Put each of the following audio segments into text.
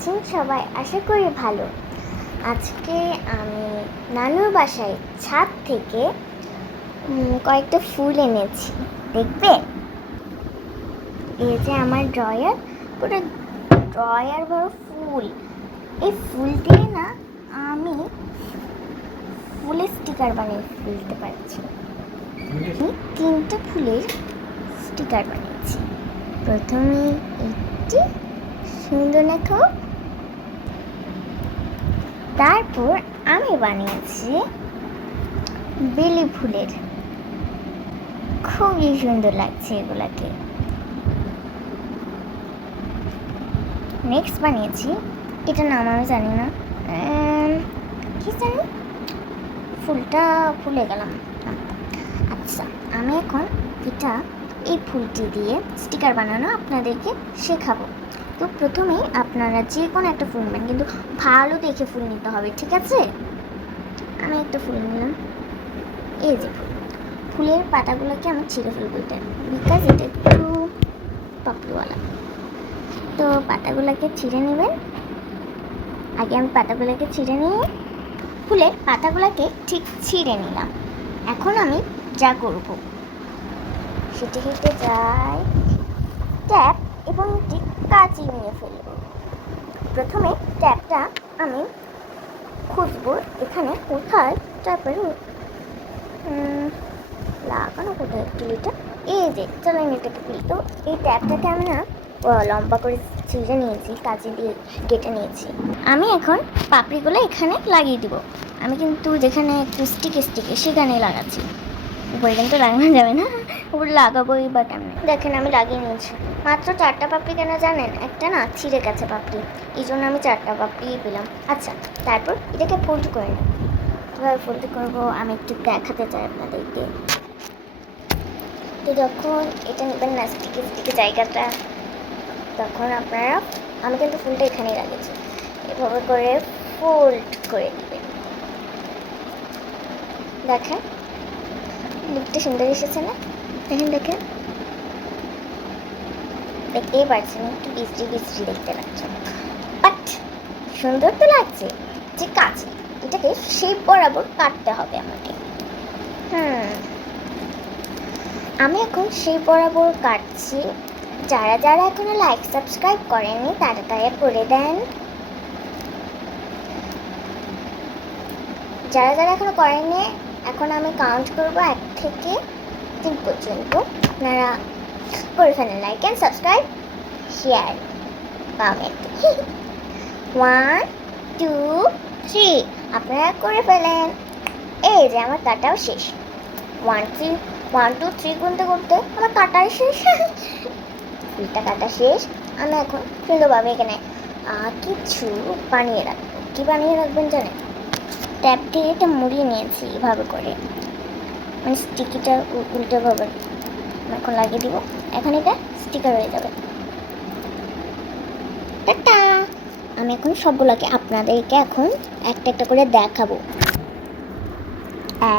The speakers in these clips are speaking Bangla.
আছেন সবাই? আশা করি ভালো। আজকে আমি নানুর বাসায় ছাদ থেকে কয়েকটা ফুল এনেছি। দেখবে? এই যে আমার ড্রয়ার, পুরো ড্রয়ার বড় ফুল। এই ফুল দিয়ে না আমি ফুলের স্টিকার বানিয়ে ফেলতে পারছি। তিনটে ফুলের স্টিকার বানিয়েছি। প্রথমে একটি সুন্দর দেখো তারপর আমি বানিয়েছি বেলি ফুলের। খুবই সুন্দর লাগছে এগুলাকে। নেক্সট বানিয়েছি এটা নাম আমি জানি না। কি জানি? ফুলটা ভুলে গেলাম। আচ্ছা আমি এখন এটা এই ফুলটি দিয়ে স্টিকার বানানো আপনাদেরকে শেখাবো। তো প্রথমেই আপনারা যে কোনো একটা ফুল নেবেন, কিন্তু ভালো দেখে ফুল নিতে হবে, ঠিক আছে? আমি একটা ফুল নিলাম। এই যে ফুল। ফুলের পাতাগুলোকে আমি ছিঁড়ে ফেলব এটা বিকজ এটা একটু পাপড়িওয়ালা। তো পাতাগুলোকে ছিঁড়ে নেবেন। আগে আমি পাতাগুলোকে ছিঁড়ে নিয়ে ফুলের পাতাগুলোকে ঠিক ছিঁড়ে নিলাম। এখন আমি যা করব সেটি হেঁটে যাই। ট্যাপ এবং একটি কাঁচি নিয়ে ফেলব প্রথমে ট্যাপটা আমি খুঁজবো এখানে কোথায় তারপরে লাগানো কোথায় কিলিটা এই যে, চলো আমি এটাকে কিলি তো এই ট্যাপটাকে আমি না লম্বা করে ছিঁড়ে নিয়েছি, কাঁচি দিয়ে কেটে নিয়েছি। আমি এখন পাপড়িগুলো এখানে লাগিয়ে দিব। আমি কিন্তু যেখানে একটু স্টিকে স্টিকে সেখানে লাগাচ্ছি। উপরে কিন্তু লাগানো যাবে না। উপরে লাগাবোই বা কেমন দেখেন আমি লাগিয়ে নিয়েছি। মাত্র চারটা পাপড়ি কেন জানেন? একটা না ছিঁড়ে গেছে পাপড়ি। এই জন্য আমি চারটা পাপড়ি পেলাম। আচ্ছা তারপর এটাকে ফোল্ড করে নিই। কীভাবে ফোল্ড করব আমি একটু দেখাতে চাই আপনাদেরকে। তো যখন এটা নেবেন না স্টিকে স্টিকে জায়গাটা, তখন আপনারা, আমি কিন্তু ফুলটা এখানেই লাগিয়েছি। এভাবে করে ফোল্ড করে দিবেন দেখেন, লুকটা সুন্দর এসেছে না? দেখেন দেখেন দেখতেই পারছেন একটু বিশ্রী বিশ্রী দেখতে লাগছে। বাট সুন্দর তো লাগছে। যে কাছে এটাকে শেপ বরাবর কাটতে হবে আমাকে। হুম। আমি এখন সেই বরাবর কাটছি। যারা যারা এখনও লাইক সাবস্ক্রাইব করেনি, তারা তারা করে দেন। যারা যারা এখনও করেনি এখন আমি কাউন্ট করব এক থেকে তিন পর্যন্ত আপনারা করে ফেলেন। Like and subscribe share comment one two three আপনারা করে ফেলেন। এই যে আমার কাটাও শেষ। One three one two three গুনতে গুনতে আমার কাটাই শেষ। ফুলটা কাটা শেষ। আমি এখন সুন্দরভাবে এখানে। কিছু বানিয়ে রাখব। কী বানিয়ে রাখবেন জানেন? ট্যাপ দিয়ে এটা মুড়িয়ে নিয়েছি এভাবে করে। মানে স্টিকিটা উল্টোভাবে আমি এখন লাগিয়ে দিব। এখন এটা স্টিকার হয়ে যাবে। আমি এখন সবগুলোকে আপনাদেরকে এখন একটা একটা করে দেখাবো।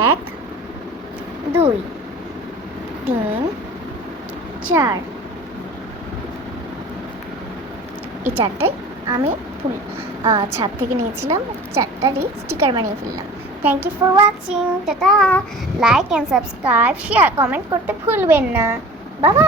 এক, দুই, তিন, চার। এই চারটাই আমি ফুল ছাদ থেকে নিয়েছিলাম চারটারই স্টিকার বানিয়ে ফেললাম। Thank you for watching tata. Like and subscribe share comment করতে ভুলবেন না। বাবা